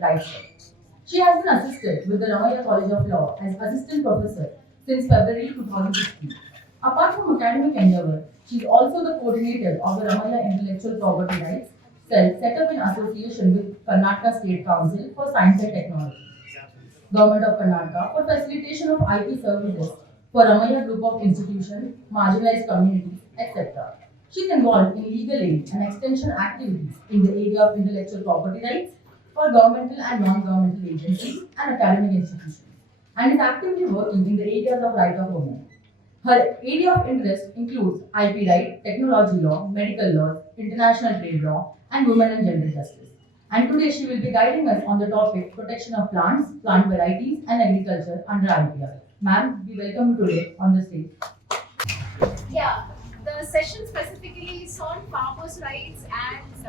rights. She has been assisted with the Ramaiah College of Law as assistant professor since February 2016. Apart from academic endeavor, she is also the coordinator of the Ramaiah Intellectual Property Rights Cell set up in association with Karnataka State Council for Science and Technology, Government of Karnataka for facilitation of IP services for Ramaiah group of institutions, marginalized communities, etc. She is involved in legal aid and extension activities in the area of intellectual property rights for governmental and non-governmental agencies and academic institutions, and is actively working in the areas of right of women. Her area of interest includes IP right, technology law, medical laws, international trade law, and women and gender justice. And today she will be guiding us on the topic protection of plants, plant varieties, and agriculture under IPR. Ma'am, we welcome you today on the stage. Yeah, the session specifically is on farmers' rights and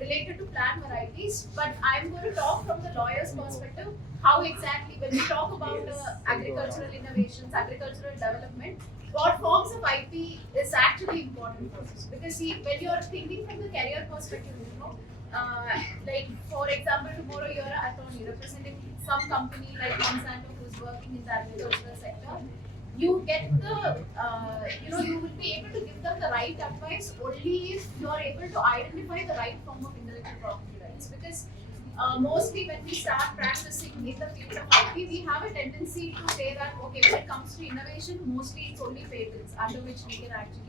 related to plant varieties. But I'm going to talk from the lawyer's perspective. How exactly, when we talk about agricultural innovations, agricultural development, what forms of IP is actually important for us? Because see, when you're thinking from the career perspective, like for example, tomorrow you're an attorney representing some company like Monsanto who's working in the agricultural sector. You get the, you will be able to give them the right advice only if you are able to identify the right form of intellectual property rights. Because mostly when we start practicing in the field of IP, we have a tendency to say that, okay, when it comes to innovation, mostly it's only patents under which we can actually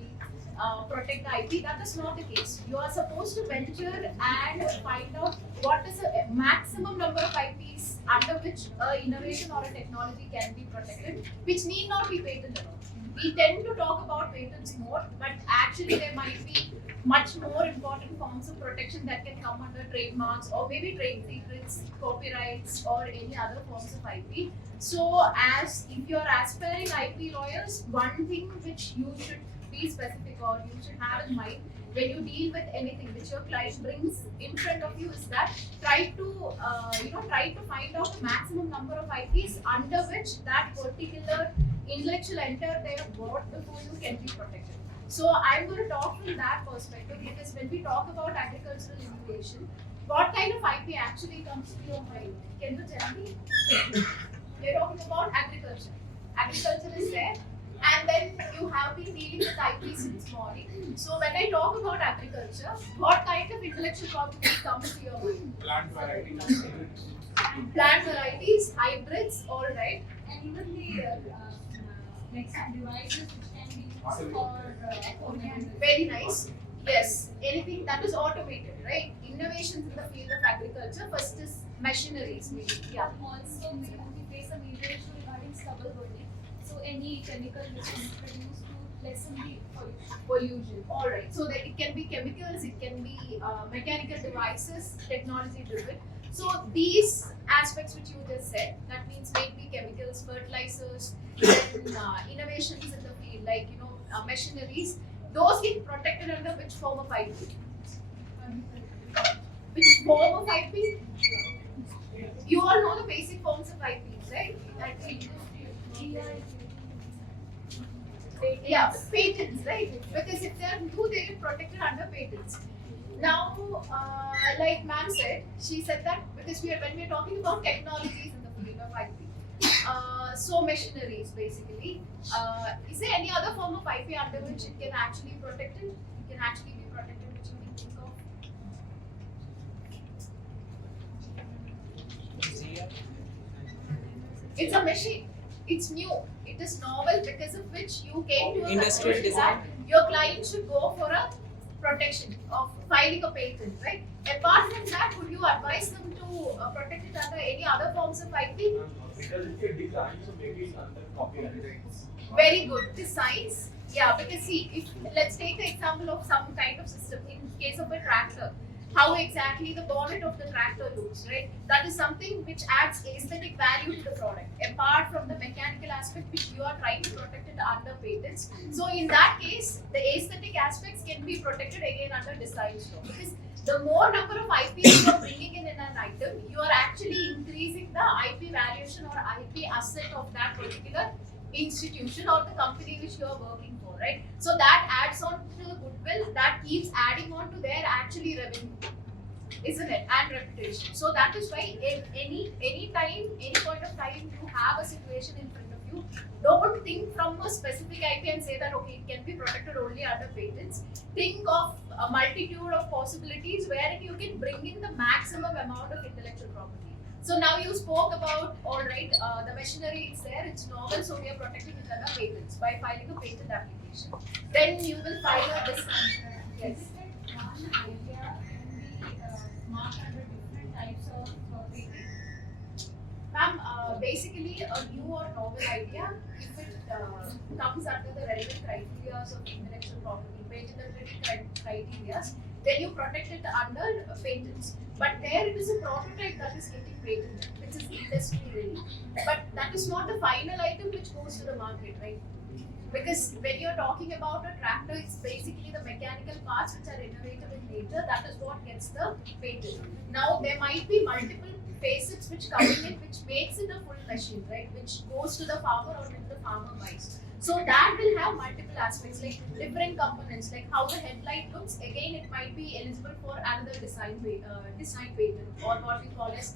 protect the IP. That is not the case. You are supposed to venture and find out what is the maximum number of IPs under which innovation or a technology can be protected, which need not be patent alone. We tend to talk about patents more, but actually there might be much more important forms of protection that can come under trademarks or maybe trade secrets, copyrights, or any other forms of IP. So, as if you are aspiring IP lawyers, one thing which you should be specific or you should have in mind when you deal with anything which your client brings in front of you is that try to find out the maximum number of IPs under which that particular intellectual enter they have brought before you can be protected. So I'm going to talk from that perspective because when we talk about agricultural innovation, what kind of IP actually comes to your mind? Can you tell me? We're talking about agriculture. Agriculture is there. And then you have been dealing with IP since morning. So when I talk about agriculture, what kind of intellectual property comes to your mind? Plant varieties. Plant varieties, hybrids, all right. And even the like some devices which can be used for Very nice. Yes, anything that is automated, right? Innovations in the field of agriculture. First is machineries, maybe. Yeah. also we face a major issue regarding stubble burning. So any chemical which is produced to lessen the Pollution. All right. So that it can be chemicals, it can be mechanical devices, technology driven. So these aspects which you just said, that means maybe chemicals, fertilizers, then innovations in the field like machineries. Those get protected under which form of IP? Which form of IP? You all know the basic forms of IP, right? Yeah, patents, right? Because if they are new, they get protected under patents. Now, like ma'am said, she said that because when we are talking about technologies in the field of IP, so machineries basically. Is there any other form of IP under which it can actually be protected? It can actually be protected, which you can think of? It's a machine. It's new. It is novel because of which you came to a Industrial conclusion design. that your client should go for a protection of filing a patent, right? Apart from that, would you advise them to protect it under any other forms of IP? Because it's a design, so maybe it's under copyright. Very good. Designs, yeah, because see, if let's take the example of some kind of system. In case of a tractor, how exactly the bonnet of the tractor looks, right? That is something which adds aesthetic value to the product, apart from the mechanical aspect which you are trying to protect it under patents. So in that case, the aesthetic aspects can be protected again under design law. Because the more number of IPs you are bringing in an item, you are actually increasing the IP valuation or IP asset of that particular institution or the company which you are working for, right? So that adds on to the goodwill, that keeps adding on to their actually revenue. isn't it? And reputation. So that is why any time, any point of time you have a situation in front of you, don't think from a specific IP and say that okay, it can be protected only under patents. Think of a multitude of possibilities wherein you can bring in the maximum amount of intellectual property. So now you spoke about, all right, the machinery is there, it's novel, so we are protecting it under patents by filing a patent application. Then you will file a yes. One idea can be marked under different types of patent. Ma'am, basically a new or novel idea, if it comes under the relevant criteria of intellectual property, patentability criteria, then you protect it under patents. But there it is a prototype that is getting patented, which is industry ready. But that is not the final item which goes to the market, right? Because when you're talking about a tractor, it's basically the mechanical parts which are innovative in nature. That is what gets the patent. Now there might be multiple facets which come in it, which makes it a full machine, right? Which goes to the farmer or when the farmer buys. So that will have multiple aspects, like different components, like how the headlight looks. Again, it might be eligible for another design patent, or what we call as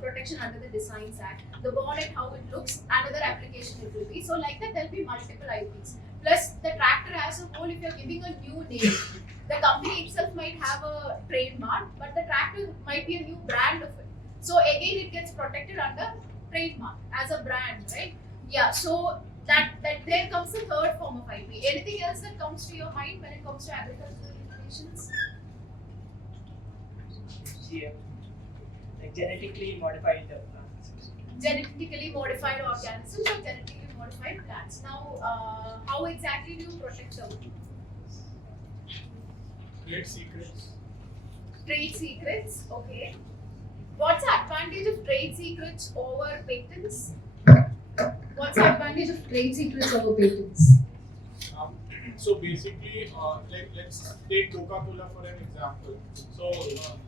protection under the Designs Act. The bonnet, how it looks, another application it will be. So like that, there will be multiple IPs. Plus, the tractor as a whole, if you're giving a new name, the company itself might have a trademark, but the tractor might be a new brand of it. So again, it gets protected under trademark as a brand, right? Yeah. So that there comes the third form of IP. Anything else that comes to your mind when it comes to agricultural innovations? CM, like genetically modified plants. Genetically modified organisms or genetically modified plants. Now, how exactly do you protect them? Trade secrets. Trade secrets, okay. What's the advantage of trade secrets over patents? What's the advantage of trade secrets over patents? So basically, like let's take Coca-Cola for an example. So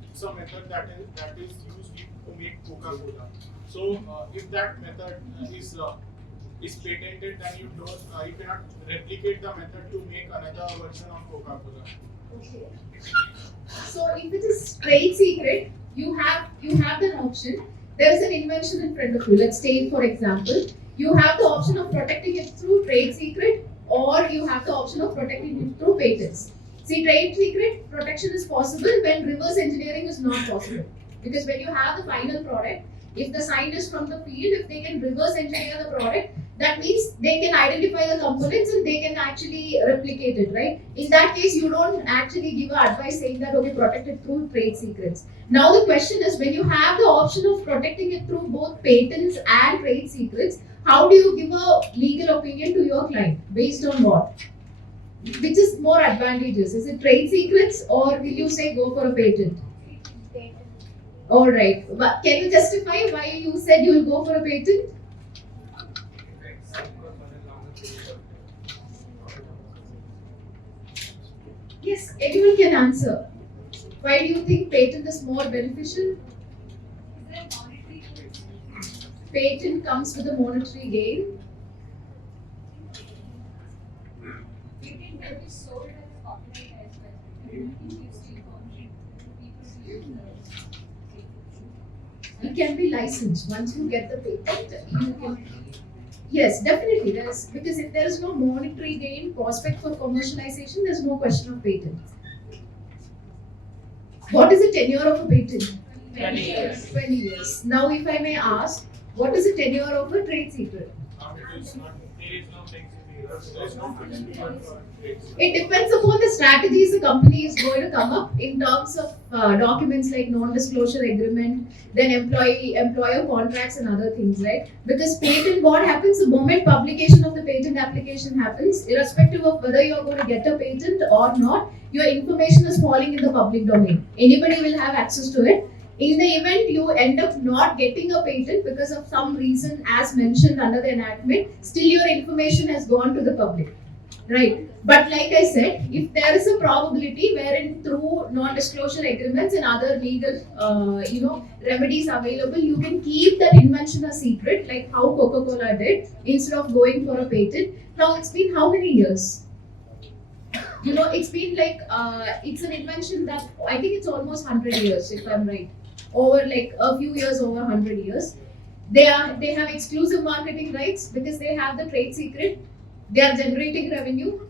it's a method that is used to make Coca-Cola. So if that method is patented, then you cannot replicate the method to make another version of Coca-Cola. Okay. So if it is trade secret, you have an option. There is an invention in front of you. Let's take for example, you have the option of protecting it through trade secret, or you have the option of protecting it through patents. See, trade secret protection is possible when reverse engineering is not possible. Because when you have the final product, if the scientists from the field, if they can reverse engineer the product, that means they can identify the components and they can actually replicate it, right? In that case, you don't actually give advice saying that, okay, protect it through trade secrets. Now the question is, when you have the option of protecting it through both patents and trade secrets, how do you give a legal opinion to your client? Based on what? Which is more advantageous? Is it trade secrets, or will you say go for a patent? All right. But can you justify why you said you will go for a patent? Yes, anyone can answer. Why do you think patent is more beneficial? Is there a monetary gain? Patent comes with a monetary gain. Patent can be sold as a copyright as well. It gives the information to people to use the It can be licensed. Once you get the patent, you can. Yes, definitely. Because if there is no monetary gain prospect for commercialization, there is no question of patent. What is the tenure of a patent? 20 years. 20 years. Now, if I may ask, what is the tenure of a trade secret? There is no fixed period for trade secrets. It depends upon the strategies the company is going to come up in terms of documents like non-disclosure agreement, then employer contracts and other things, right? Because patent, what happens the moment publication of the patent application happens, irrespective of whether you are going to get a patent or not, your information is falling in the public domain. Anybody will have access to it. In the event you end up not getting a patent because of some reason as mentioned under the enactment, still your information has gone to the public, right? But like I said, if there is a probability wherein through non-disclosure agreements and other legal, remedies available, you can keep that invention a secret, like how Coca-Cola did, instead of going for a patent. Now it's been how many years? You know, it's been like it's an invention that I think it's almost 100 years, if I'm right, over like a few years over 100 years. They have exclusive marketing rights because they have the trade secret. They are generating revenue.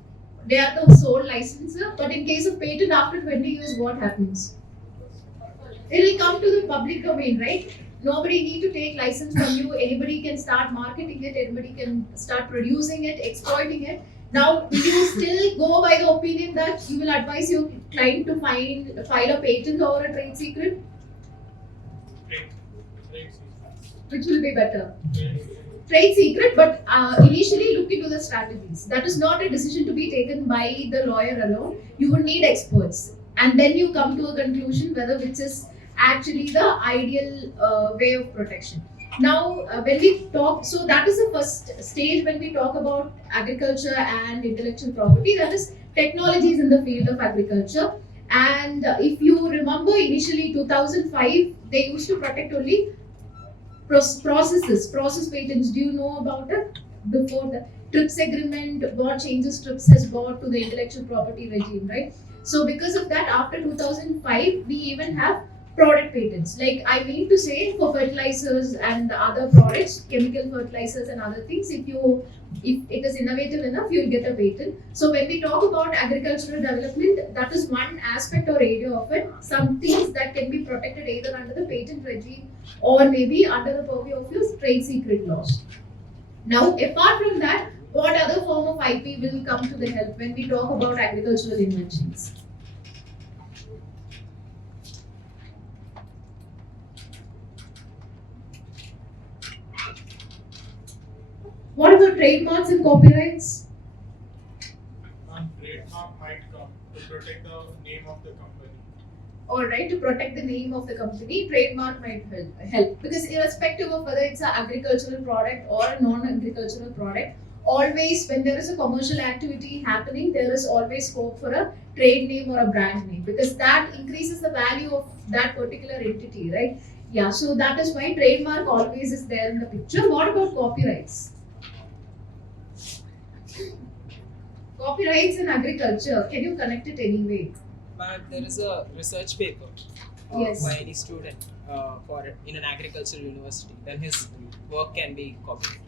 They are the sole licensor. But in case of patent, after 20 years, what happens? It will come to the public domain, right? Nobody need to take license from you. Anybody can start marketing it. Anybody can start producing it, exploiting it. Now, will you still go by the opinion that you will advise your client to file a patent or a trade secret? Trade Which will be better? Trade secret, but initially look into the strategies. That is not a decision to be taken by the lawyer alone. You would need experts, and then you come to a conclusion whether which is actually the ideal way of protection. Now, when we talk, so that is the first stage when we talk about agriculture and intellectual property. That is technologies in the field of agriculture. And if you remember, initially 2005, they used to protect only process patents. Do you know about it? Before the TRIPS agreement, what changes TRIPS has brought to the intellectual property regime, right? So because of that, after 2005, we even have product patents. Like I mean to say, for fertilizers and other products, chemical fertilizers and other things, if it is innovative enough, you'll get a patent. So when we talk about agricultural development, that is one aspect or area of it. Some things that can be protected either under the patent regime or maybe under the purview of your trade secret laws. Now, apart from that, what other form of IP will come to the help when we talk about agricultural inventions? What about trademarks and copyrights? trademark might come to protect the name of the company. Alright, to protect the name of the company, trademark might help. Because irrespective of whether it's an agricultural product or a non-agricultural product, always when there is a commercial activity happening, there is always scope for a trade name or a brand name, because that increases the value of that particular entity, right? Yeah, so that is why trademark always is there in the picture. What about copyrights? Copyrights in agriculture, can you connect it anyway? Ma'am, there is a research paper Yes. by any student in an agricultural university. Then his work can be copied.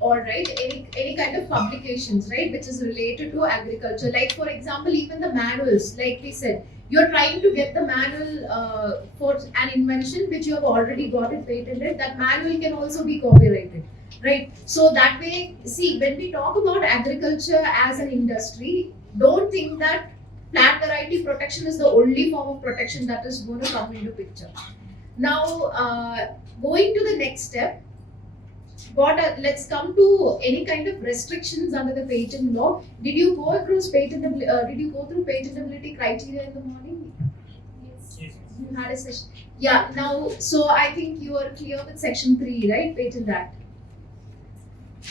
Alright, any kind of publications, right, which is related to agriculture. Like for example, even the manuals, like we said, you're trying to get the manual for an invention which you have already got it patented. That manual can also be copyrighted, right? So that way, see, when we talk about agriculture as an industry, don't think that plant variety protection is the only form of protection that is going to come into picture. Now, going to the next step, let's come to any kind of restrictions under the patent law. Did you go across did you go through patentability criteria in the morning? Yes. You had a session. Yeah. Now, so I think you are clear with Section 3, right? Patent Act.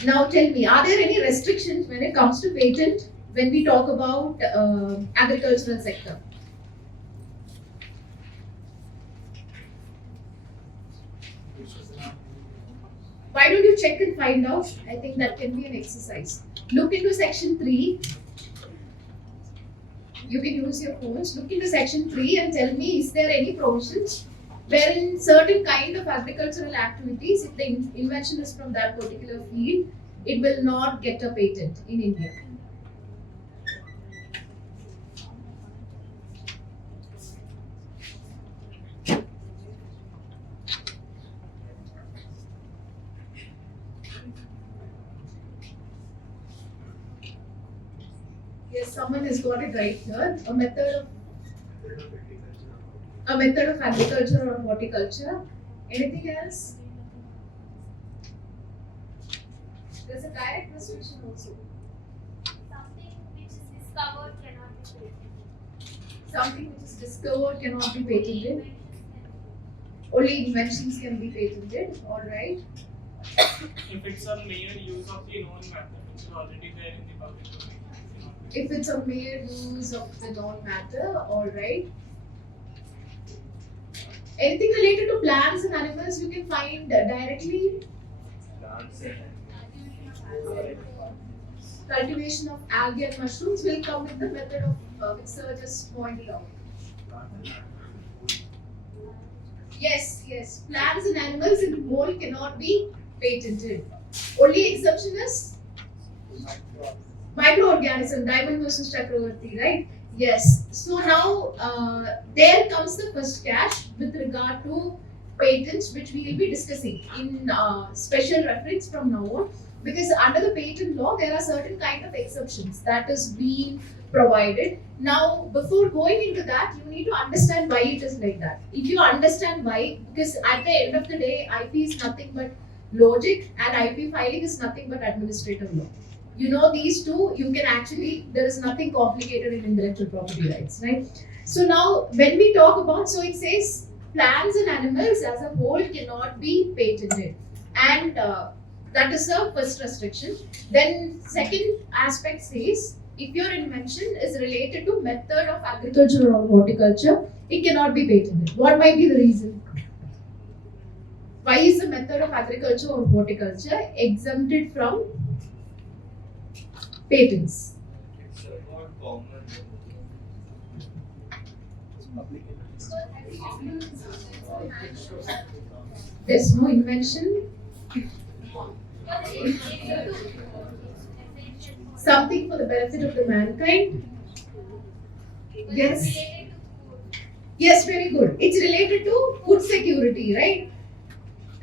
Now, tell me, are there any restrictions when it comes to patent when we talk about agricultural sector? Why don't you check and find out? I think that can be an exercise. Look into Section 3. You can use your phones. Look into Section 3 and tell me, is there any provisions wherein certain kind of agricultural activities, if the invention is from that particular field, it will not get a patent in India? Yes, someone has got it right here. A method of agriculture or horticulture. Anything else? There's a direct restriction also. Something which is discovered cannot be patented. Something which is discovered cannot be patented. Only inventions can be patented. All right. If it's a mere use of the known method which is already there in the public domain. If it's a mere use of the known matter, all right. Anything related to plants and animals you can find directly. cultivation of algae and mushrooms will come with the method of which sir just pointed out. Yes, yes. Plants and animals in whole cannot be patented. Only exception is microorganism, Diamond versus Chakravarti, right? Yes. So now there comes the first catch with regard to patents, which we will be discussing in special reference from now on. Because under the patent law, there are certain kind of exceptions that is being provided. Now, before going into that, you need to understand why it is like that. If you understand why, because at the end of the day, IP is nothing but logic and IP filing is nothing but administrative law. You know these two, you can actually, there is nothing complicated in intellectual property rights, right? So now, when we talk about, so it says plants and animals as a whole cannot be patented. And that is the first restriction. Then second aspect says, if your invention is related to method of agriculture or horticulture, it cannot be patented. What might be the reason? Why is the method of agriculture or horticulture exempted from patents? It's not common. There's no invention. Something for the benefit of the mankind. Yes. Yes, very good. It's related to food security, right?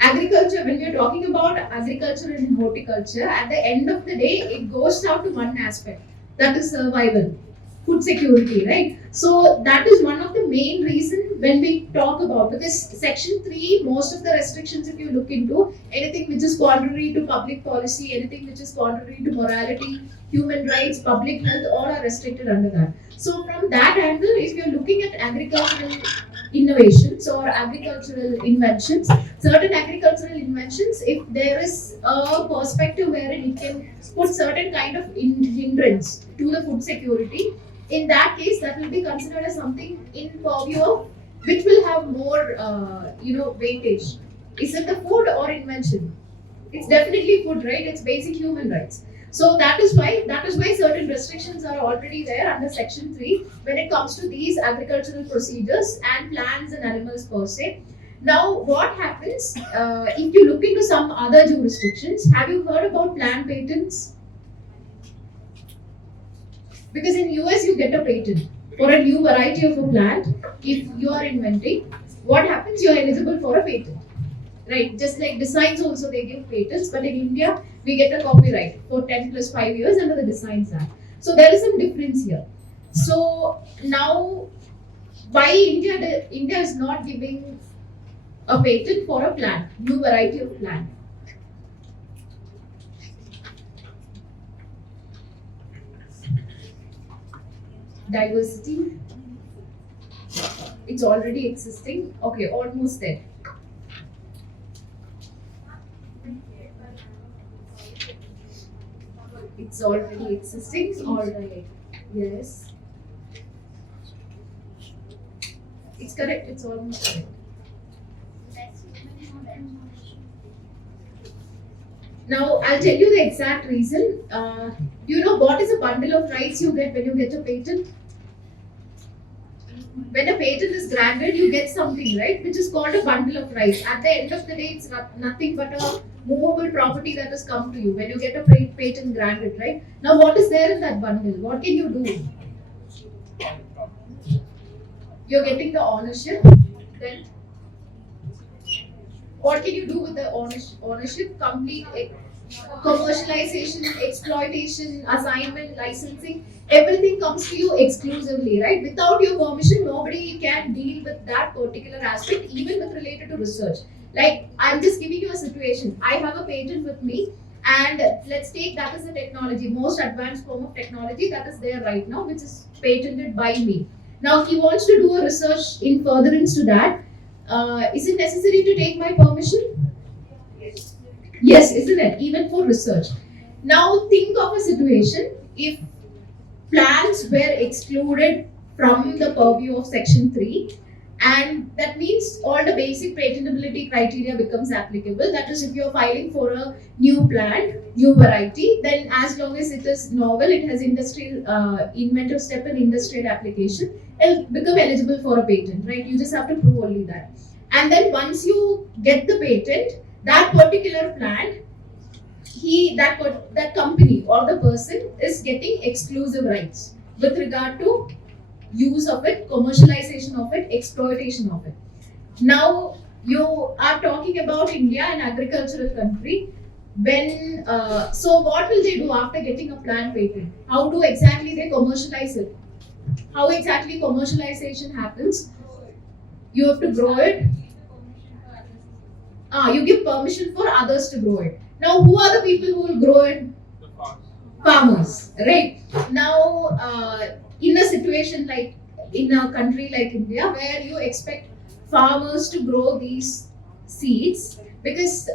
Agriculture, when we are talking about agriculture and horticulture, at the end of the day, it goes down to one aspect, that is survival, food security, right? So that is one of the main reason when we talk about, because section 3, most of the restrictions, if you look into, anything which is contrary to public policy, anything which is contrary to morality, human rights, public health, all are restricted under that. So from that angle, if you are looking at agricultural innovations or agricultural inventions, certain agricultural inventions, if there is a perspective wherein it can put certain kind of hindrance to the food security, in that case, that will be considered as something in purview of which will have more, weightage. Is it the food or invention? It's definitely food, right? It's basic human rights. So that is why certain restrictions are already there under section 3 when it comes to these agricultural procedures and plants and animals per se. Now, what happens if you look into some other jurisdictions? Have you heard about plant patents? Because in US you get a patent for a new variety of a plant. If you are inventing, what happens? You are eligible for a patent, right? Just like designs also they give patents, but in India we get a copyright for 10 plus 5 years under the Designs Act. So there is some difference here. So now, why India is not giving a patent for a plant, new variety of plant? Diversity. It's already existing. Okay, almost there. It's already existing. Alright. Yes. It's correct. It's almost correct. Now, I'll tell you the exact reason. Do you know what is a bundle of rights you get when you get a patent? When a patent is granted, you get something, right? Which is called a bundle of rights. At the end of the day, it's nothing but a movable property that has come to you when you get a patent granted, right? Now, what is there in that bundle? What can you do? You're getting the ownership. Then, what can you do with the ownership? Complete commercialization, exploitation, assignment, licensing, everything comes to you exclusively, right? Without your permission, nobody can deal with that particular aspect, even with related to research. Like, I'm just giving you a situation. I have a patent with me, and let's take that as a technology, most advanced form of technology that is there right now, which is patented by me. Now, he wants to do a research in furtherance to that. Is it necessary to take my permission? Yes, isn't it? Even for research. Now think of a situation if plants were excluded from the purview of section 3 And that means all the basic patentability criteria becomes applicable. That is, if you're filing for a new plant, new variety, then as long as it is novel, it has industrial inventive step and industrial application, it'll become eligible for a patent, right? You just have to prove only that. And then once you get the patent, that particular plant, that company or the person is getting exclusive rights with regard to use of it, commercialization of it, exploitation of it. Now you are talking about India, an agricultural country. When so what will they do after getting a plant patent? How do exactly they commercialize it? How exactly commercialization happens? You have to grow it. You give permission for others to grow it. Now, who are the people who will grow it? The farms. Farmers, right? Now, in a situation like in a country like India, where you expect farmers to grow these seeds, because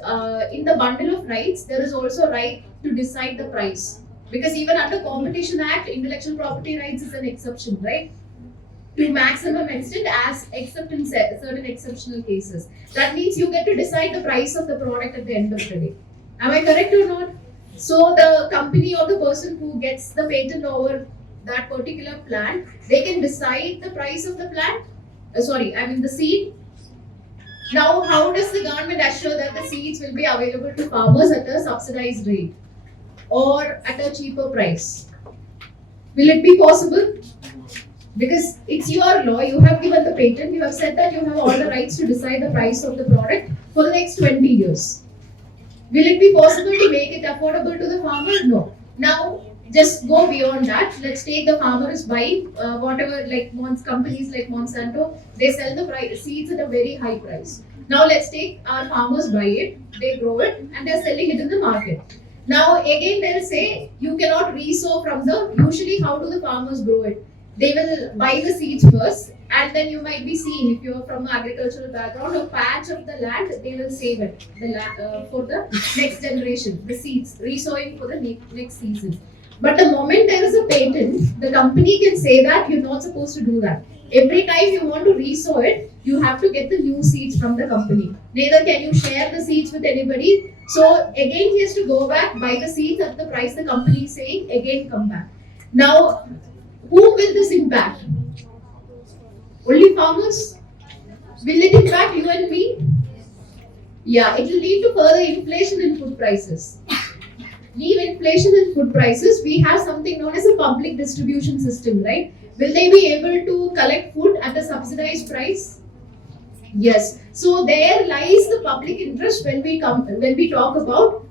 in the bundle of rights, there is also a right to decide the price. Because even under Competition Act, intellectual property rights is an exception, right? To maximum extent, as except in certain exceptional cases. That means you get to decide the price of the product at the end of the day. Am I correct or not? So the company or the person who gets the patent over that particular plant, they can decide the price of the plant. The seed. Now, how does the government assure that the seeds will be available to farmers at a subsidized rate or at a cheaper price? Will it be possible? Because it's your law, you have given the patent, you have said that you have all the rights to decide the price of the product for the next 20 years. Will it be possible to make it affordable to the farmer? No. Now, just go beyond that. Let's take the farmer is buying whatever, like companies like Monsanto, they sell the seeds at a very high price. Now, let's take our farmers buy it, they grow it, and they're selling it in the market. Now, again, they'll say you cannot resow from usually how do the farmers grow it? They will buy the seeds first, and then you might be seeing, if you're from an agricultural background, a patch of the land, they will save it for the next generation, the seeds, resowing for the next season. But the moment there is a patent, the company can say that you're not supposed to do that. Every time you want to resow it, you have to get the new seeds from the company. Neither can you share the seeds with anybody. So again, he has to go back, buy the seeds at the price the company is saying, again come back. Now, who will this impact? Only farmers? Will it impact you and me? Yeah, it will lead to further inflation in food prices. Leave inflation in food prices, we have something known as a public distribution system, right? Will they be able to collect food at a subsidized price? Yes. So there lies the public interest when we talk about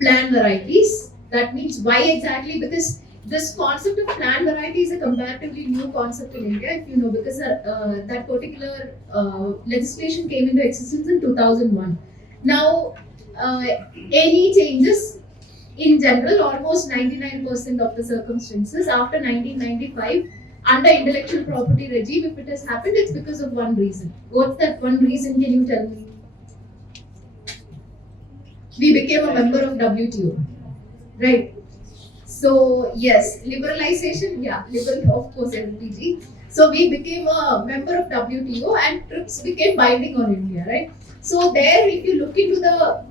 plant varieties. That means why exactly? Because this concept of plant variety is a comparatively new concept in India, if you know, because that particular legislation came into existence in 2001. Now, any changes in general, almost 99% of the circumstances after 1995, under intellectual property regime, if it has happened, it's because of one reason. What's that one reason? Can you tell me? We became a member of WTO, right? So yes, liberalization, of course, LPG. So we became a member of WTO and TRIPS became binding on India, right? So there, if you look into the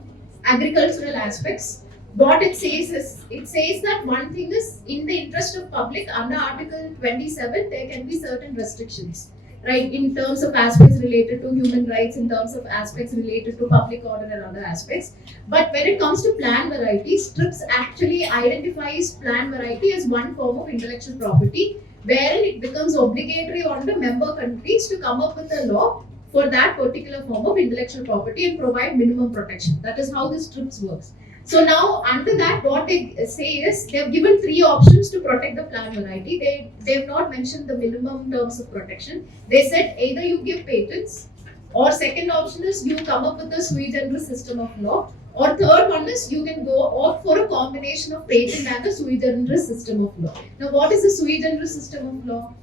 agricultural aspects, what it says that one thing is, in the interest of public, under Article 27, there can be certain restrictions, right? In terms of aspects related to human rights, in terms of aspects related to public order and other aspects. But when it comes to plant varieties, TRIPS actually identifies plant variety as one form of intellectual property, wherein it becomes obligatory on the member countries to come up with a law for that particular form of intellectual property and provide minimum protection. That is how this TRIPS works. So now, under that, what they say is, they have given 3 options to protect the plant variety. They have not mentioned the minimum terms of protection. They said either you give patents, or second option is you come up with a sui generis system of law, or third one is you can go opt for a combination of patent and a sui generis system of law. Now, what is the sui generis system of law?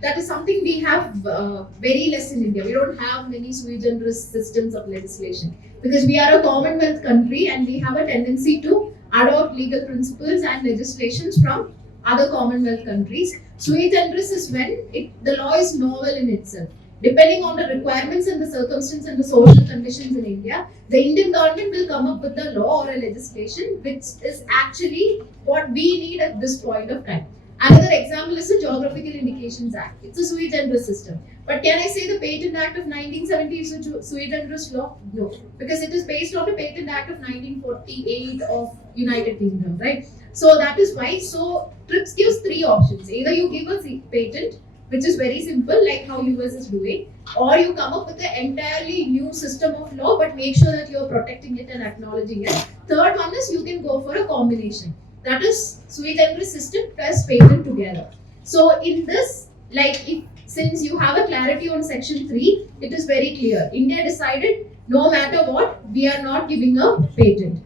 That is something we have very less in India. We don't have many sui generis systems of legislation because we are a Commonwealth country and we have a tendency to adopt legal principles and legislations from other Commonwealth countries. Sui generis is when the law is novel in itself. Depending on the requirements and the circumstances and the social conditions in India, the Indian government will come up with a law or a legislation which is actually what we need at this point of time. Another example is the Geographical Indications Act. It's a sui generis system. But can I say the Patent Act of 1970 is a sui generis law? No, because it is based on the Patent Act of 1948 of United Kingdom, right? So that is why. So TRIPS gives three options. Either you give a patent, which is very simple, like how US is doing, or you come up with an entirely new system of law, but make sure that you're protecting it and acknowledging it. Third one is you can go for a combination. That is sui generis system plus patent together. So in this, since you have a clarity on section 3, it is very clear. India decided no matter what, we are not giving a patent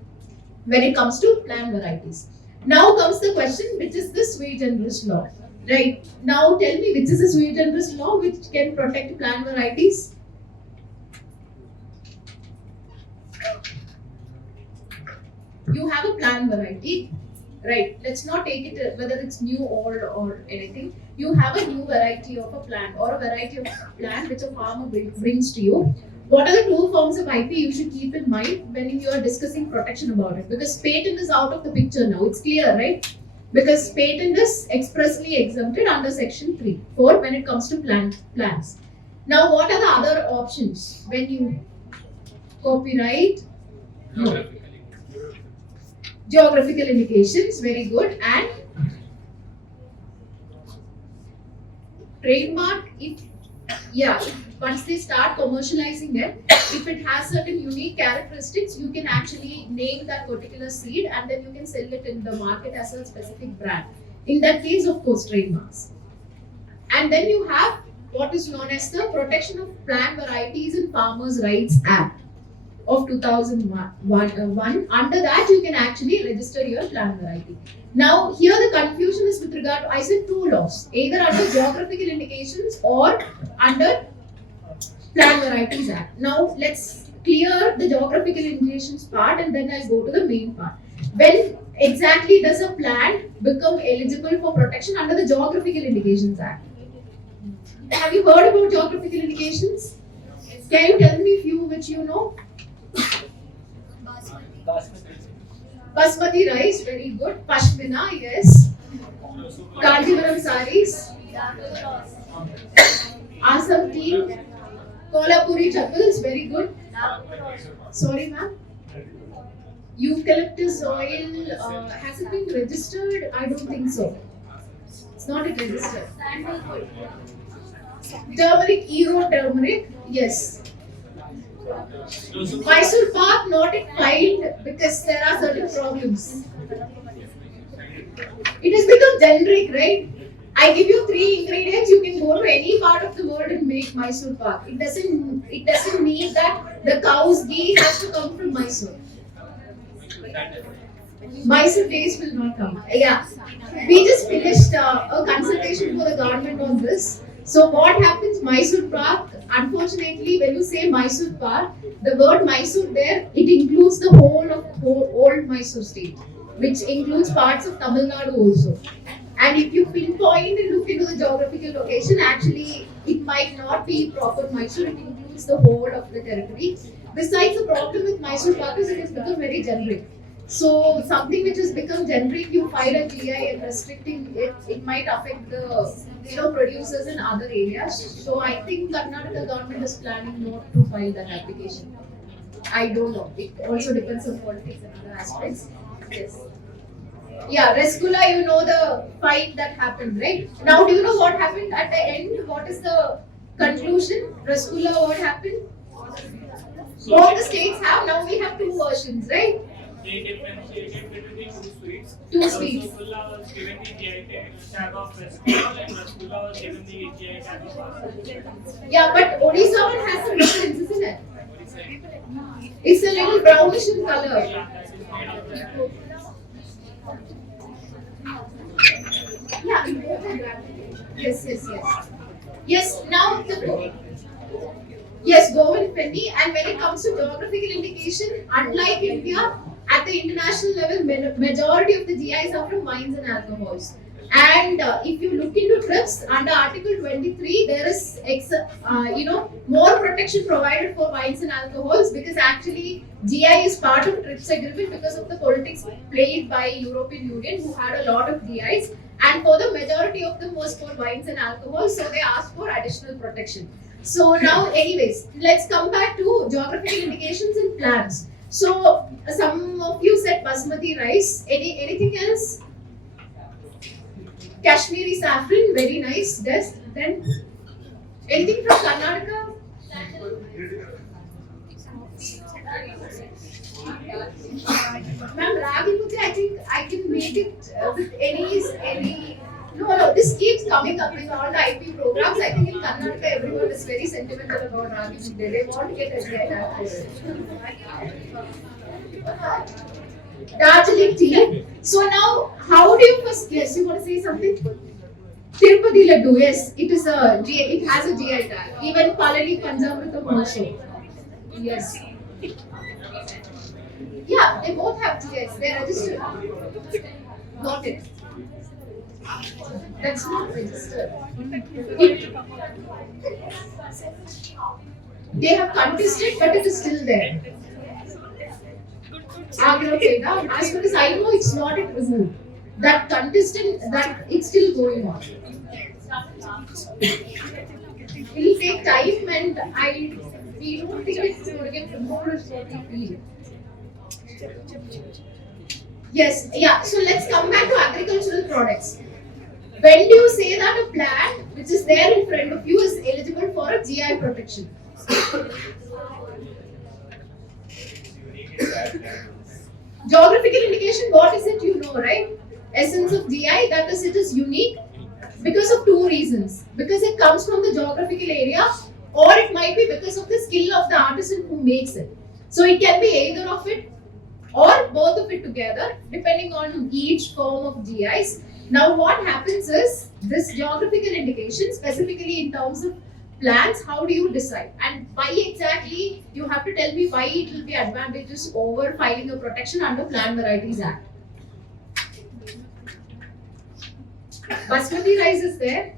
when it comes to plant varieties. Now comes the question, which is the sui generis law. Right. Now tell me, which is the sui generis law which can protect plant varieties? You have a plant variety, right? Let's not take it whether it's new or anything. You have a new variety of a plant or a variety of plant which a farmer brings to you. What are the two forms of IP you should keep in mind when you are discussing protection about it? Because patent is out of the picture now. It's clear, right? Because patent is expressly exempted under section 3(4) when it comes to plants. Now, what are the other options when you copyright? No. Geographical indications, very good. And trademark, once they start commercializing it, if it has certain unique characteristics, you can actually name that particular seed and then you can sell it in the market as a specific brand. In that case, of course, trademarks. And then you have what is known as the Protection of Plant Varieties and Farmers' Rights Act of 2001. Under that, you can actually register your plant variety. Now, here the confusion is with regard to, I said two laws, either under Geographical Indications or under Plant Varieties Act. Now, let's clear the Geographical Indications part and then I'll go to the main part. When exactly does a plant become eligible for protection under the Geographical Indications Act? Have you heard about Geographical Indications? Can you tell me few which you know? Basmati rice, very good. Pashmina, yes. Kanjivaram saris. Assam tea. Kolhapuri chappals, very good. Sorry, ma'am. Eucalyptus oil, has it been registered? I don't think so. It's not registered. Turmeric, Eero turmeric, yes. Mysore Pak not yet filed because there are certain problems. It has become generic, right? I give you 3 ingredients, you can go to any part of the world and make Mysore Pak. It doesn't mean that the cow's ghee has to come from Mysore. Mysore taste will not come. Yeah. We just finished a consultation for the government on this. So what happens, Mysore Pak, unfortunately when you say Mysore Pak, the word Mysore there, it includes the whole of old Mysore state, which includes parts of Tamil Nadu also. And if you pinpoint and look into the geographical location, actually it might not be proper Mysore, it includes the whole of the territory. Besides, the problem with Mysore Pak is it has become very generic. So something which has become generic, you file a GI and restricting it, it might affect the producers in other areas. So I think Karnataka government is planning not to file that application. I don't know. It also depends on politics and other aspects. Yes. Yeah, Rescula, you know the fight that happened, right? Now, do you know what happened at the end? What is the conclusion? Rescula, what happened? Both the states have, now we have 2 versions, right? They differentiated between the 2 sweets. Two sweets. Rasgulla was given the GI tag of Rasgulla and Rasgulla was given the GI tag of Rasgulla. Yeah, but Odisha one has some difference, isn't it? It's a little brownish in color. Yeah, that is made of that. Yeah, yes. Yes, now yes, go with penny. And when it comes to geographical indication, unlike India, at at the international level, majority of the GIs are from wines and alcohols. And if you look into TRIPS under Article 23, there is more protection provided for wines and alcohols, because actually GI is part of TRIPS agreement because of the politics played by European Union, who had a lot of GIs, and for the majority of them was for wines and alcohols, so they asked for additional protection. So now, anyways, let's come back to geographical indications and plants. So some of you said basmati rice. Anything else? Kashmiri saffron, very nice. Then anything from Karnataka? Ma'am, ragi mutte, I think I can make it with any. No, this keeps coming up in all the IP programs. I think in Karnataka everyone is very sentimental about ragi mutte. They want to get a GI. Darjeeling tea. So now, how do you first guess? You want to say something? Tirupati laddu. Yes, it is a GI. It has a GI tag. Even Palani Panjamritam also. Yes. Yeah, they both have GIs. They are registered. Got it. That's not registered. They have contested, but it is still there. Okay, now as far as I know, it's not yet removed. That contestant, that it's still going on. It will take time, and we don't think it's going to get removed as what we feel. Yes, yeah. So let's come back to agricultural products. When do you say that a plant which is there in front of you is eligible for a GI protection? Geographical indication, what is it, you know, right? Essence of GI, that is, it is unique because of two reasons. Because it comes from the geographical area, or it might be because of the skill of the artisan who makes it. So it can be either of it or both of it together, depending on each form of GIs. Now what happens is, this geographical indication, specifically in terms of plants, how do you decide? And why exactly, you have to tell me why it will be advantageous over filing a protection under Plant Varieties Act. Basmati rice is there.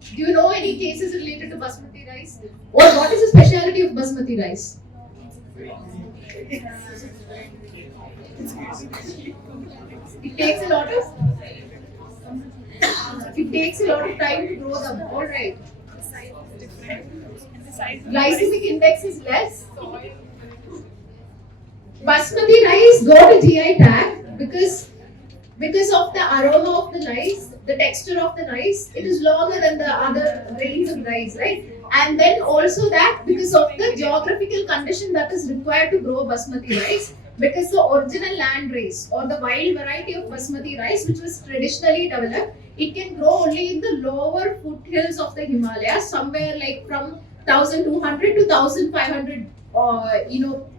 Do you know any cases related to basmati rice? Or what is the speciality of basmati rice? It takes a lot of time to grow them. All right. Glycemic index is less. Basmati rice got a GI tag because of the aroma of the rice, the texture of the rice. It is longer than the other grains of rice, right? And then also that because of the geographical condition that is required to grow basmati rice, because the original land race or the wild variety of basmati rice, which was traditionally developed, it can grow only in the lower foothills of the Himalayas, somewhere like from 1200 to 1500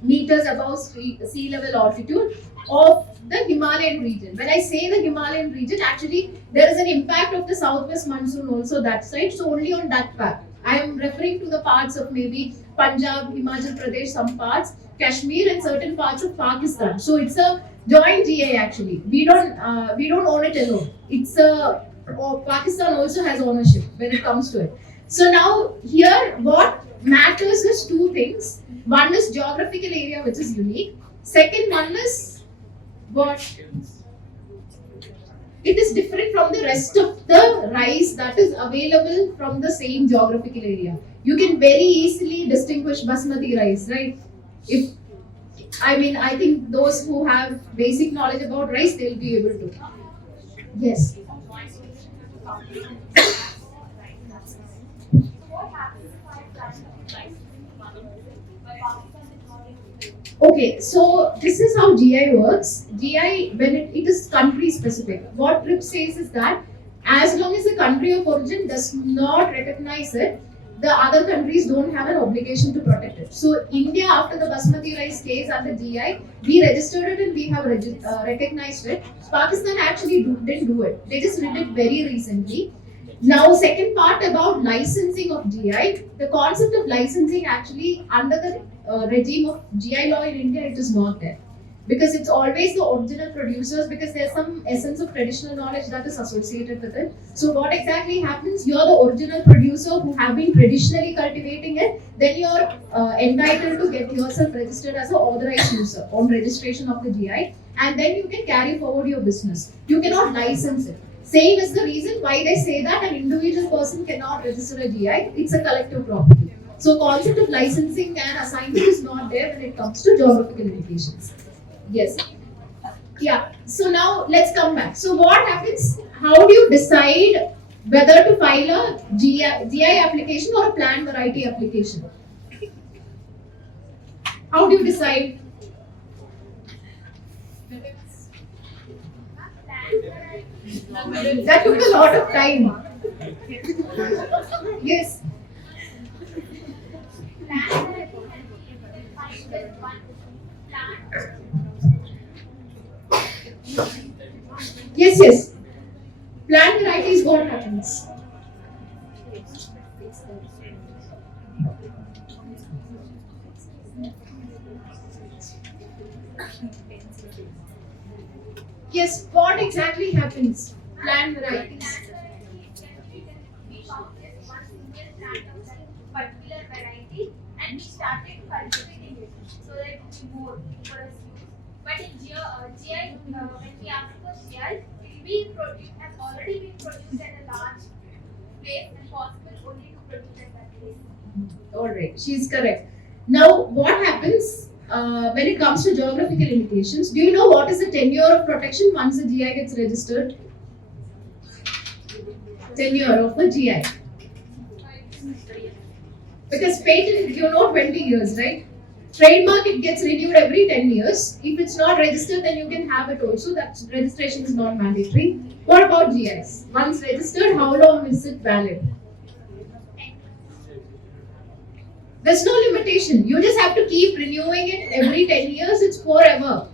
meters above sea level altitude of the Himalayan region. When I say the Himalayan region, actually there is an impact of the southwest monsoon also that side, so only on that part. I am referring to the parts of maybe Punjab, Himachal Pradesh, some parts, Kashmir, and certain parts of Pakistan. So it's a joint GI actually. We don't own it alone. It's Pakistan also has ownership when it comes to it. So now here what matters is two things. One is geographical area, which is unique. Second one is what? It is different from the rest of the rice that is available from the same geographical area. You can very easily distinguish basmati rice, right? I think those who have basic knowledge about rice, they'll be able to. Yes. Okay, so this is how GI works. GI, when it is country specific. What TRIPS says is that as long as the country of origin does not recognize it, the other countries don't have an obligation to protect it. So India, after the basmati rice stays under GI, we registered it and we have recognized it. Pakistan actually didn't do it. They just did it very recently. Now, second part about licensing of GI. The concept of licensing actually under the regime of GI law in India, it is not there. because it's always the original producers, because there's some essence of traditional knowledge that is associated with it. So what exactly happens? You're the original producer who have been traditionally cultivating it, then you're entitled to get yourself registered as an authorized user on registration of the GI, and then you can carry forward your business. You cannot license it. Same is the reason why they say that an individual person cannot register a GI. It's a collective property. So concept of licensing and assignment is not there when it comes to geographical indications. Yes. Yeah. So now let's come back. So what happens? How do you decide whether to file a GI application or a plant variety application? How do you decide? That took a lot of time. Yes. Yes, yes. Plant varieties, what happens? Yes, what exactly happens? Plant varieties. Particular variety, and we started cultivating it so that it will be more for us use. But in GI, when we ask for GI, it will be has already been produced at a large place and possible only to produce at that place. Alright, she is correct. Now, what happens when it comes to geographical indications? Do you know what is the tenure of protection once a GI gets registered? Tenure of a GI. Because patent, 20 years, right? Trademark, it gets renewed every 10 years. If it's not registered, then you can have it also. That registration is not mandatory. What about GIs? Once registered, how long is it valid? There's no limitation. You just have to keep renewing it every 10 years. It's forever,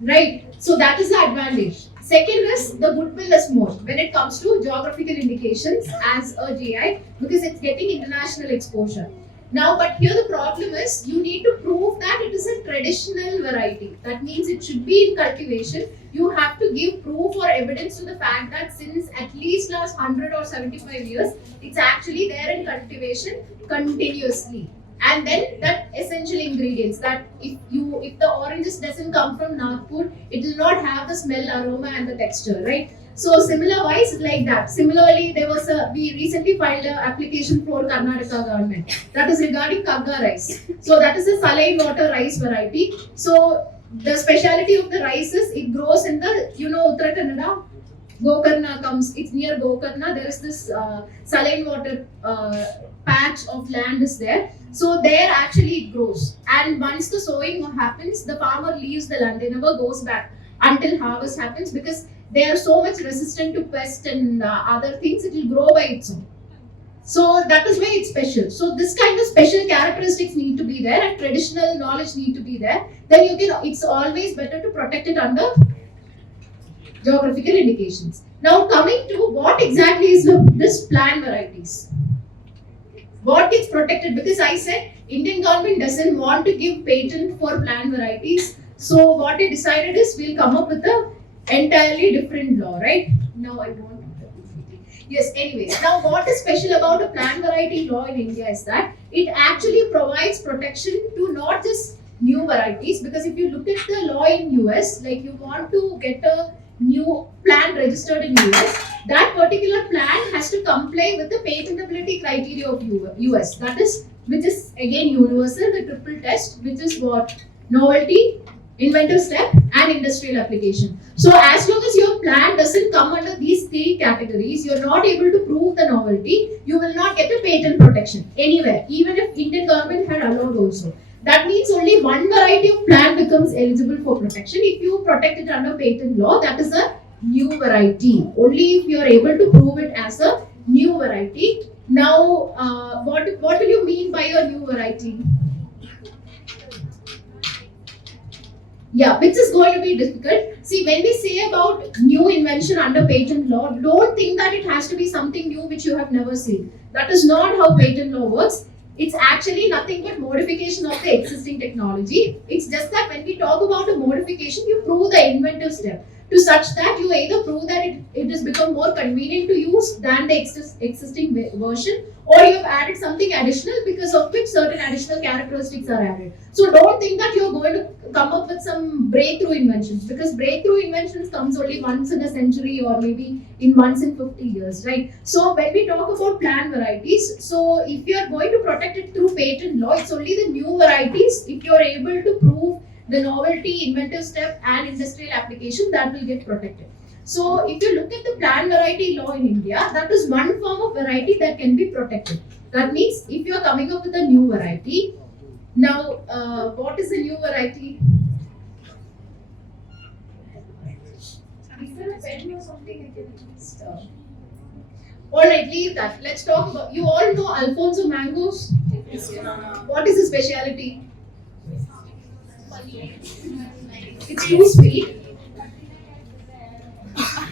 right? So that is the advantage. Second is the goodwill is more when it comes to geographical indications as a GI, because it's getting international exposure. Now, but here the problem is you need to prove that it is a traditional variety. That means it should be in cultivation. You have to give proof or evidence to the fact that since at least last 100 or 75 years, it's actually there in cultivation continuously. And then that essential ingredients, that if the oranges doesn't come from Nagpur, it will not have the smell, aroma and the texture, right? So similar wise like that. Similarly, we recently filed an application for Karnataka government that is regarding Kagga rice. So that is a saline water rice variety. So the speciality of the rice is it grows in the, Uttara Kannada, Gokarna comes, it's near Gokarna, there is this saline water patch of land is there. So there actually it grows. And once the sowing happens, the farmer leaves the land, they never goes back until harvest happens, because they are so much resistant to pest and other things, it will grow by its own. So that is why it's special. So this kind of special characteristics need to be there and traditional knowledge need to be there. Then it's always better to protect it under geographical indications. Now coming to what exactly is this plant varieties. What gets protected? Because I said Indian government doesn't want to give patent for plant varieties. So what they decided is we'll come up with a entirely different law, right? No, I don't. Yes, anyways. Now what is special about a plant variety law in India is that it actually provides protection to not just new varieties, because if you look at the law in US, like you want to get a new plant registered in US, that particular plant has to comply with the patentability criteria of US. That is, which is again universal, the triple test, which is what? Novelty, inventive step and industrial application. So as long as your plant doesn't come under these three categories, you're not able to prove the novelty, you will not get a patent protection anywhere, even if Indian government had allowed also. That means only one variety of plant becomes eligible for protection. If you protect it under patent law, that is a new variety. Only if you are able to prove it as a new variety. Now, what do you mean by a new variety? Yeah, which is going to be difficult. See, when we say about new invention under patent law, don't think that it has to be something new which you have never seen. That is not how patent law works. It's actually nothing but modification of the existing technology. It's just that when we talk about a modification, you prove the inventive step to such that you either prove that it has become more convenient to use than the existing version, or you have added something additional because of which certain additional characteristics are added. So don't think that you're going to come up with some breakthrough inventions, because breakthrough inventions comes only once in a century or maybe in once in 50 years, right? So when we talk about plant varieties, so if you're going to protect it through patent law, it's only the new varieties if you're able to prove the novelty, inventive step and industrial application that will get protected. So if you look at the plant variety law in India, that is one form of variety that can be protected. That means if you are coming up with a new variety, now what is a new variety? Is there a pen or something I can just Alright, leave that. Let's talk about, you all know Alfonso mangoes? What is the speciality? It's too sweet.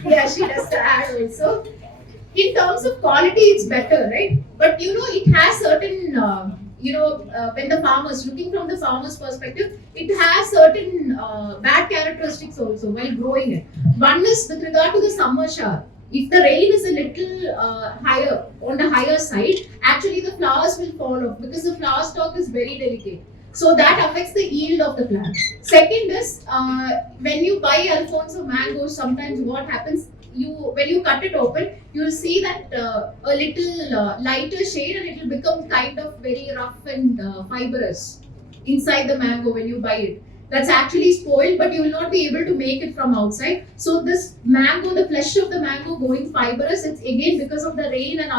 Yeah, she does the ad also. In terms of quality, it's better, right? But you know, it has certain, when the farmers, looking from the farmer's perspective, it has certain bad characteristics also while growing it. One is with regard to the summer shower. If the rain is a little higher, on the higher side, actually the flowers will fall off because the flower stalk is very delicate. So that affects the yield of the plant. Second is, when you buy Alfonso mangoes, sometimes what happens, when you cut it open, you will see that a little lighter shade and it will become kind of very rough and fibrous inside the mango when you buy it. That's actually spoiled, but you will not be able to make it from outside. So this mango, the flesh of the mango going fibrous, it's again because of the rain and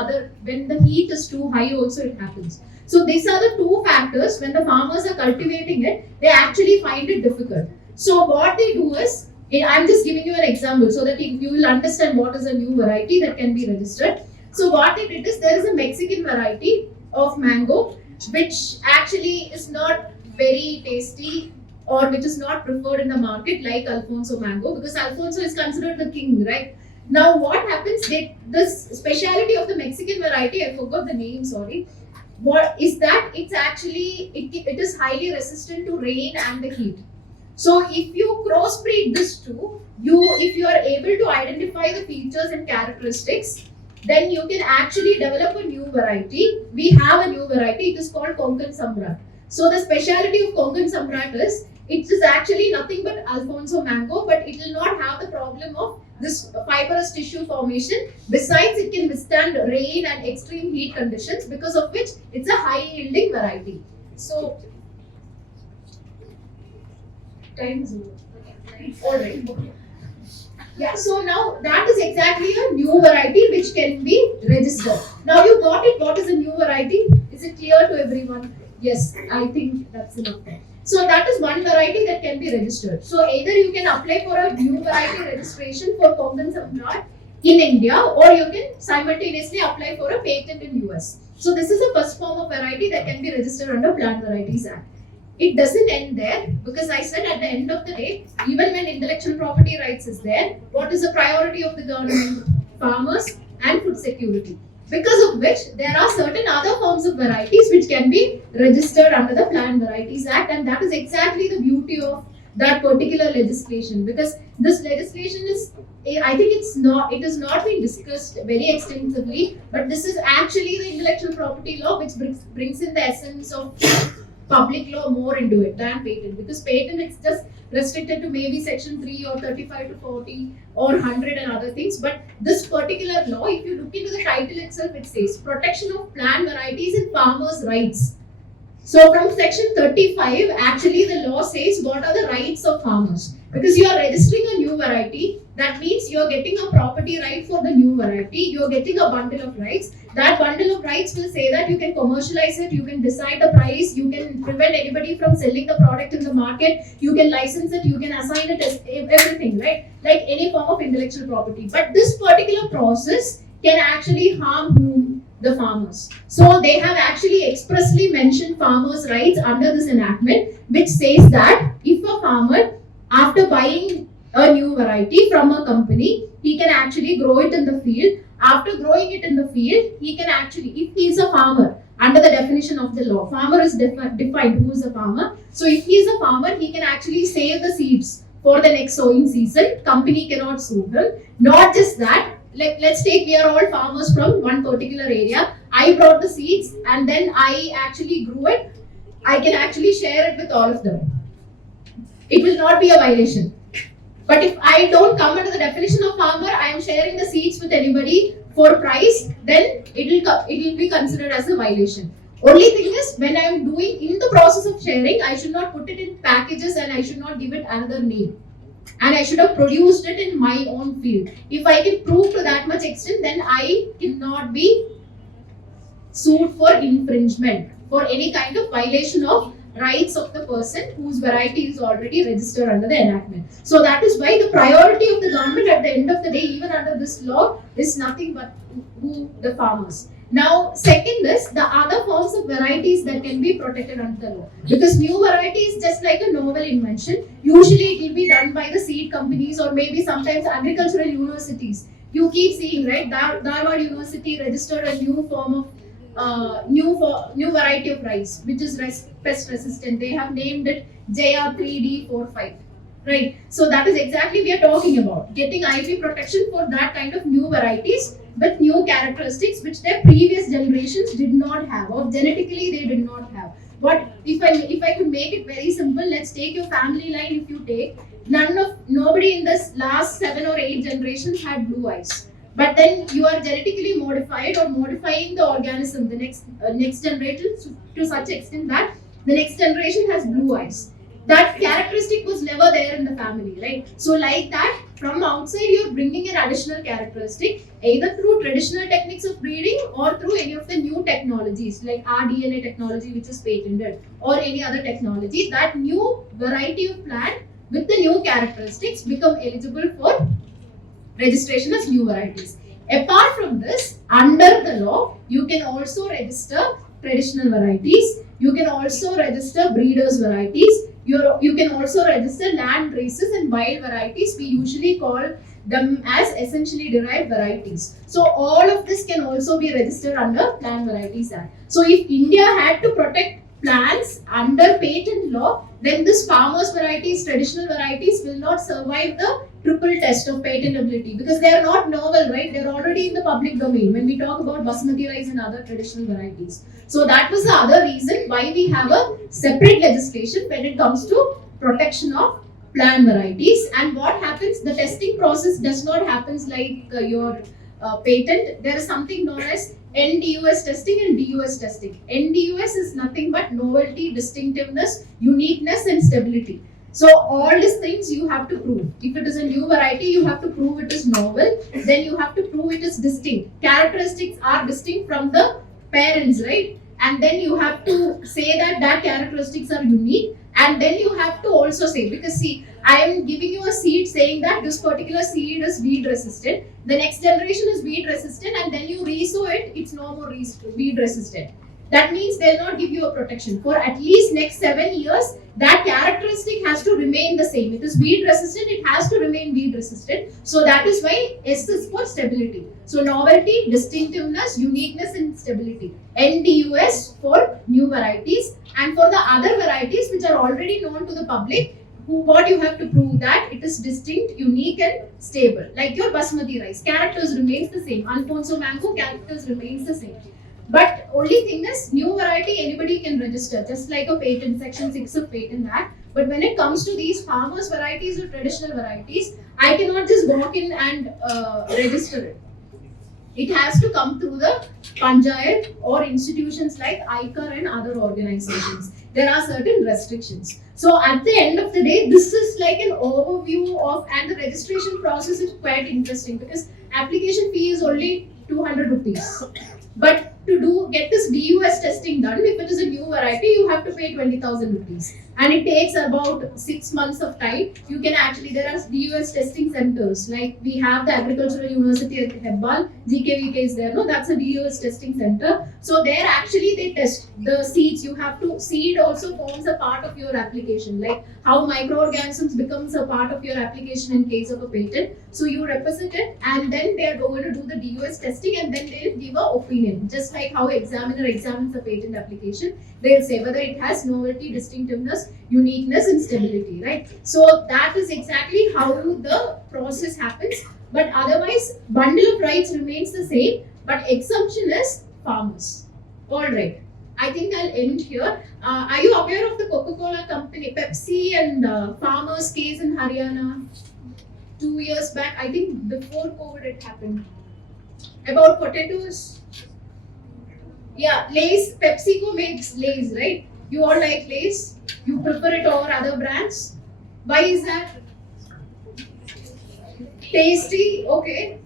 when the heat is too high also it happens. So these are the two factors. When the farmers are cultivating it, they actually find it difficult. So what they do is, I'm just giving you an example so that you will understand what is a new variety that can be registered. So what they did is, there is a Mexican variety of mango which actually is not very tasty or which is not preferred in the market like Alfonso mango, because Alfonso is considered the king, right? Now what happens, this speciality of the Mexican variety, I forgot the name, sorry. What is that? It's actually, it is highly resistant to rain and the heat. So if you crossbreed this two, if you are able to identify the features and characteristics, then you can actually develop a new variety. We have a new variety, it is called Konkan Samrat. So the speciality of Konkan Samrat is, it is actually nothing but Alfonso mango, but it will not have the problem of this fibrous tissue formation. Besides, it can withstand rain and extreme heat conditions, because of which it's a high yielding variety. So, time is over. Alright. Yeah, so now that is exactly a new variety which can be registered. Now you got it, what is a new variety? Is it clear to everyone? Yes, I think that's enough. So that is one variety that can be registered. So either you can apply for a new variety registration for Konkan Samrat in India, or you can simultaneously apply for a patent in US. So this is the first form of variety that can be registered under Plant Varieties Act. It doesn't end there, because I said at the end of the day, even when intellectual property rights is there, what is the priority of the government? Farmers and food security. Because of which there are certain other forms of varieties which can be registered under the Plant Varieties Act, and that is exactly the beauty of that particular legislation, because this legislation is, I think it has not been discussed very extensively, but this is actually the intellectual property law which brings in the essence of public law more into it than patent, because patent it's just restricted to maybe section 3 or 35 to 40 or 100 and other things. But this particular law, if you look into the title itself, it says protection of plant varieties and farmers' rights. So from section 35, actually the law says what are the rights of farmers. Because you are registering a new variety, that means you are getting a property right for the new variety, you are getting a bundle of rights. That bundle of rights will say that you can commercialize it, you can decide the price, you can prevent anybody from selling the product in the market, you can license it, you can assign it as everything, right? Like any form of intellectual property. But this particular process can actually harm whom? The farmers. So they have actually expressly mentioned farmers' rights under this enactment, which says that if a farmer, after buying a new variety from a company, he can actually grow it in the field. After growing it in the field, he can actually, if he is a farmer, under the definition of the law. Farmer is defined who is a farmer. So if he is a farmer, he can actually save the seeds for the next sowing season. Company cannot sue him. Not just that, like let's take we are all farmers from one particular area. I brought the seeds and then I actually grew it. I can actually share it with all of them. It will not be a violation. But if I don't come under the definition of farmer, I am sharing the seeds with anybody for price, then it will be considered as a violation. Only thing is, when I am doing in the process of sharing, I should not put it in packages and I should not give it another name. And I should have produced it in my own field. If I can prove to that much extent, then I cannot be sued for infringement, for any kind of violation of rights of the person whose variety is already registered under the enactment. So that is why the priority of the government at the end of the day, even under this law, is nothing but who the farmers. Now, second is the other forms of varieties that can be protected under the law. Because new variety is just like a novel invention. Usually it will be done by the seed companies or maybe sometimes agricultural universities. You keep seeing, right? Dharwad University registered a new form of new variety of rice, which is pest resistant. They have named it JR3D45. Right. So that is exactly we are talking about. Getting IP protection for that kind of new varieties with new characteristics which their previous generations did not have or genetically they did not have. But if I could make it very simple, let's take your family line. If you take nobody in this last 7 or 8 generations had blue eyes. But then you are genetically modified or modifying the organism, the next generation to such extent that the next generation has blue eyes. That characteristic was never there in the family, right? So like that, from outside you're bringing an additional characteristic either through traditional techniques of breeding or through any of the new technologies like rDNA technology which is patented or any other technology. That new variety of plant with the new characteristics become eligible for registration as new varieties. Apart from this, under the law, you can also register traditional varieties. You can also register breeders' varieties. You can also register land races and wild varieties. We usually call them as essentially derived varieties. So all of this can also be registered under Plant Varieties Act. So if India had to protect plants under patent law, then this farmers' varieties, traditional varieties will not survive the triple test of patentability because they are not novel, right? They are already in the public domain when we talk about basmati rice and other traditional varieties. So that was the other reason why we have a separate legislation when it comes to protection of plant varieties. And what happens, the testing process does not happen like your patent. There is something known as NDUS testing and DUS testing. NDUS is nothing but novelty, distinctiveness, uniqueness and stability. So all these things you have to prove. If it is a new variety, you have to prove it is novel. Then you have to prove it is distinct. Characteristics are distinct from the parents, right? And then you have to say that characteristics are unique. And then you have to also say, because see, I am giving you a seed saying that this particular seed is weed resistant. The next generation is weed resistant and then you resow it, it's no more weed resistant. That means they'll not give you a protection. For at least next 7 years, that characteristic has to remain the same. It is weed resistant, it has to remain weed resistant. So that is why S is for stability. So novelty, distinctiveness, uniqueness and stability. NDUS for new varieties, and for the other varieties which are already known to the public, what you have to prove that it is distinct, unique and stable. Like your basmati rice, characters remains the same. Alfonso mango, characters remains the same. But only thing is, new variety anybody can register, just like a patent, section 6 of Patent Act. But when it comes to these farmers varieties or traditional varieties, I cannot just walk in and register it. It has to come through the Panchayat or institutions like IPR and other organizations. There are certain restrictions. So at the end of the day, this is like an overview of, and the registration process is quite interesting because application fee is only 200 rupees. But to get this DUS testing done, if it is a new variety, you have to pay 20,000 rupees. and it takes about 6 months of time. You can actually, there are DUS testing centers, like we have the Agricultural University at Hebbal, GKVK is there, no, that's a DUS testing center. So there actually they test the seeds. You have to, seed also forms a part of your application, like how microorganisms becomes a part of your application in case of a patent. So you represent it, and then they are going to do the DUS testing, and then they'll give an opinion, just like how examiner examines a patent application. They'll say whether it has novelty, distinctiveness, uniqueness, and stability, right? So that is exactly how the process happens. But otherwise, bundle of rights remains the same, but exemption is farmers. All right. I think I'll end here. Are you aware of the Coca-Cola company, Pepsi and farmers case in Haryana? 2 years back, I think before COVID it happened. About potatoes. Yeah, Lay's, PepsiCo makes Lay's, right? You all like Lay's? You prefer it over other brands? Why is that? Tasty, okay.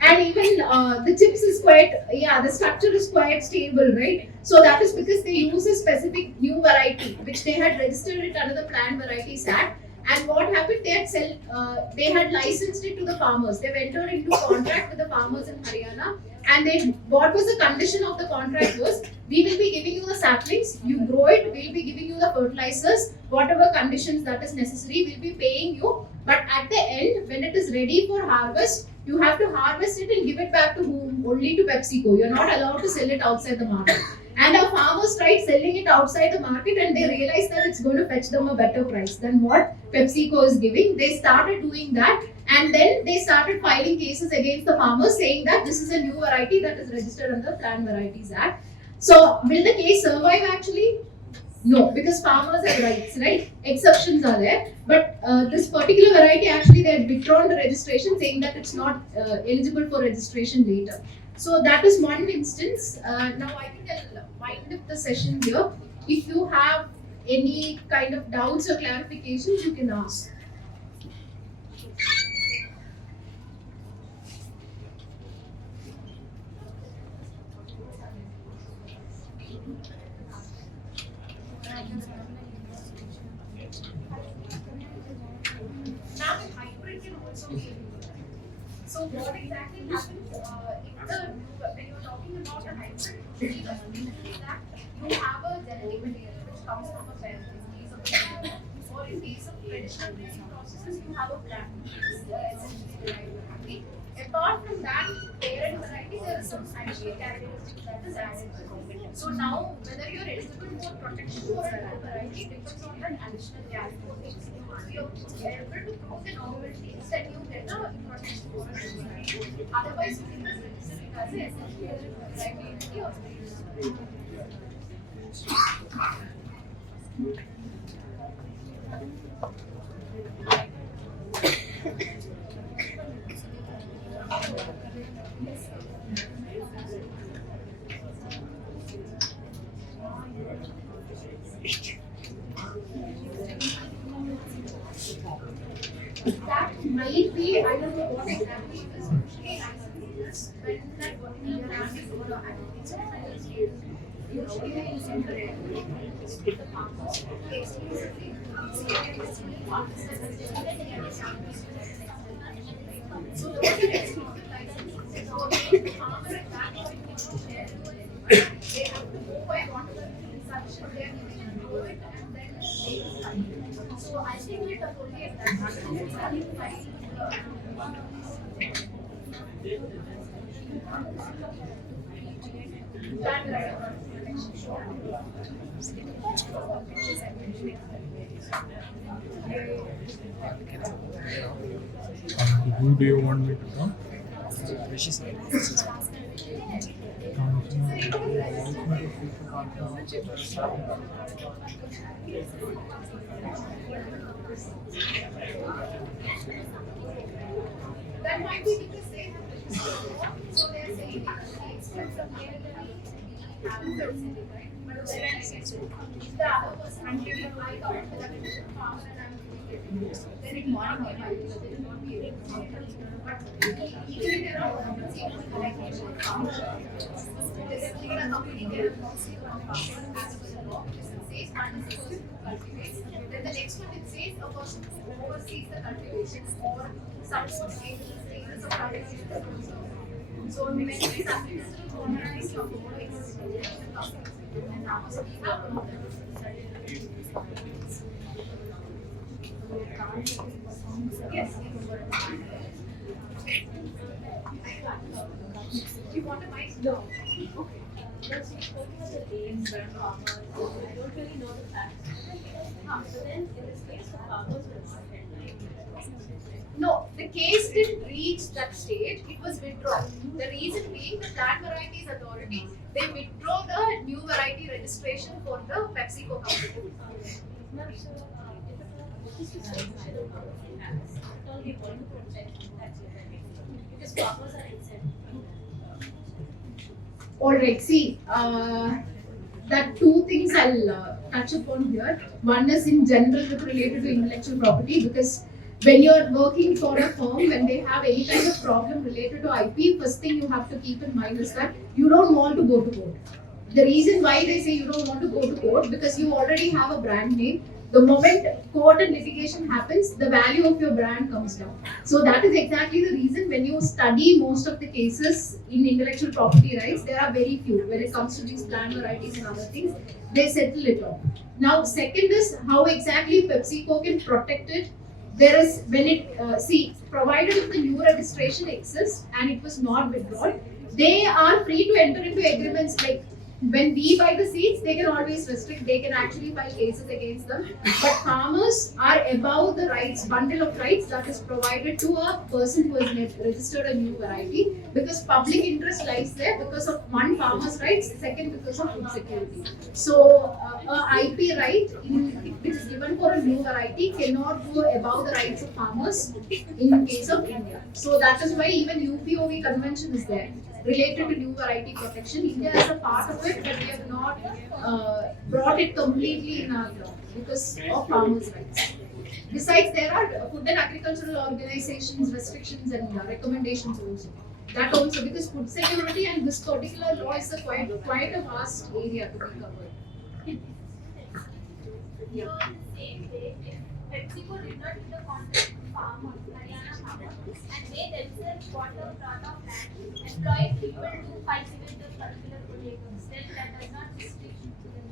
And even the chips is quite, yeah, the structure is quite stable, right? So that is because they use a specific new variety, which they had registered it under the Plant Varieties Act. And what happened? They had licensed it to the farmers. They entered into contract with the farmers in Haryana. And what was the condition of the contract was, we will be giving you the saplings, you grow it, we will be giving you the fertilizers, whatever conditions that is necessary, we will be paying you. But at the end, when it is ready for harvest, you have to harvest it and give it back to whom? Only to PepsiCo. You're not allowed to sell it outside the market. And our farmers tried selling it outside the market, and they realized that it's going to fetch them a better price than what PepsiCo is giving. They started doing that, and then they started filing cases against the farmers saying that this is a new variety that is registered under the Plant Varieties Act. So will the case survive actually? No, because farmers have rights, right? Exceptions are there. But this particular variety, actually they had withdrawn the registration saying that it's not eligible for registration later. So that is one instance. Now I think I'll wind up the session here. If you have any kind of doubts or clarifications, you can ask. Now hybrid can also be involved. So what exactly happens when you're talking about a hybrid, is that you have a genetic material which comes from a parent in case of a child, or in case of traditional breeding processes, you have a plant, essentially the right variety. Apart from that parent variety, there is some additional characteristics that is added. So now whether you're eligible for protection for a variety depends on that additional characteristics. If you're able to prove the novelty, then you get a protection for a variety. Otherwise, you can just register it as a essentially a variety or breed. That might be, I don't know what exactly it is. Usually when that working plant is over usually they use it the farmers exclusively. So those are exclusive licenses. So again, the farmer at that point needs to share they have to go by whatever instruction they are giving and do it, and then they will start. So I think it is only at that time it's starting fine. Who do you want me to talk? That might be because they have so they are saying it's from here have a facility, right? But when I say so, if the other person giving I count that it's a farmer and I'm giving it, then it might not be viable. They will not be able to count it. But even if there are companies even collection of farmers, specifically in a company there are policy on farmer as per the law, which says one is a person who cultivates. Then the next one it says a person who oversees the cultivation or supports any stages of cultivation is also. So when we say agricultural commodities of more existing and now so we have one of them. Yes. You want a mic? No. Okay. Because we spoke about the names and farmers, I don't really know the facts. So then, in this case, the farmers were affected, right? No, the case didn't reach that stage. It was withdrawn. The reason being the Plant Varieties Authority, they withdraw the new variety registration for the PepsiCo company. Ma'am, so if this is social farmers, it's all we want to protect that because farmers are exempt. Alright, see, that two things I'll touch upon here. One is in general with related to intellectual property, because when you're working for a firm, when they have any kind of problem related to IP, first thing you have to keep in mind is that you don't want to go to court. The reason why they say you don't want to go to court, because you already have a brand name. The moment court and litigation happens, the value of your brand comes down. So that is exactly the reason when you study most of the cases in intellectual property rights, there are very few. When it comes to these plant varieties and other things, they settle it off. Now, second is how exactly PepsiCo can protect it. There is, when it, provided if the new registration exists and it was not withdrawn, they are free to enter into agreements like when we buy the seeds, they can always restrict, they can actually file cases against them. But farmers are above the rights, bundle of rights that is provided to a person who has registered a new variety, because public interest lies there because of one, farmers' rights, second, because of food security. So, a IP right which is given for a new variety cannot go above the rights of farmers in case of India. So that is why even UPOV convention is there, related to new variety protection. India is a part of it, but we have not brought it completely in our law because of farmers' rights. Besides, there are food and agricultural organizations, restrictions and recommendations also. That also, because food security and this particular law is quite a vast area to be covered. So, on the same day, if PepsiCo did not give the contract to farmers, Haryana farmers, and they themselves bought a plot of land, employed people to cultivate the particular potatoes, then that does not restrict to the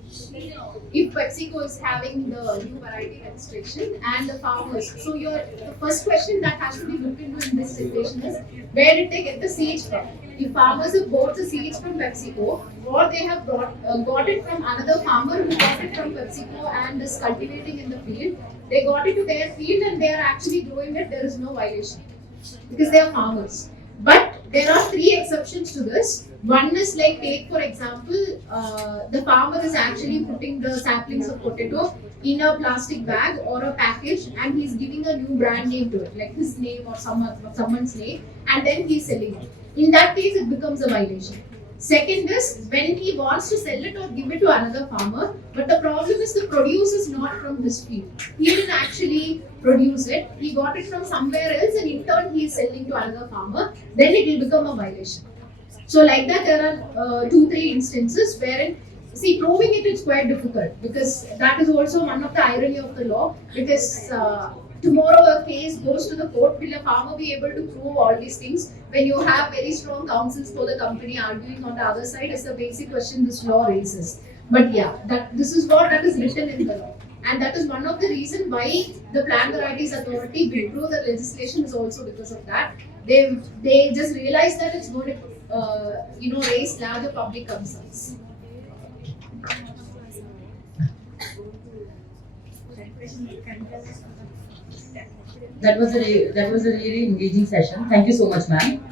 If PepsiCo is having the new variety registration and the farmers, so the first question that has to be looked into in this situation is where did they get the seeds from? If farmers have bought the seeds from PepsiCo, or they have got it from another farmer who got it from PepsiCo and is cultivating in the field, they got it to their field and they are actually growing it, there is no violation because they are farmers. But there are three exceptions to this. One is like, take for example, the farmer is actually putting the saplings of potato in a plastic bag or a package and he's giving a new brand name to it, like his name or someone's name, and then he's selling it. In that case, it becomes a violation. Second is when he wants to sell it or give it to another farmer, but the problem is the produce is not from his field. He didn't actually produce it, he got it from somewhere else and in turn he is selling to another farmer, then it will become a violation. So like that there are 2-3 instances wherein, see, proving it is quite difficult because that is also one of the irony of the law, because tomorrow a case goes to the court, will a farmer be able to prove all these things when you have very strong counsels for the company arguing on the other side is the basic question this law raises. But yeah, this is what is written in the law. And that is one of the reasons why the Plant Varieties Authority withdrew the legislation is also because of that. They just realized that it's going to raise larger public concerns. That was a really engaging session. Thank you so much, ma'am.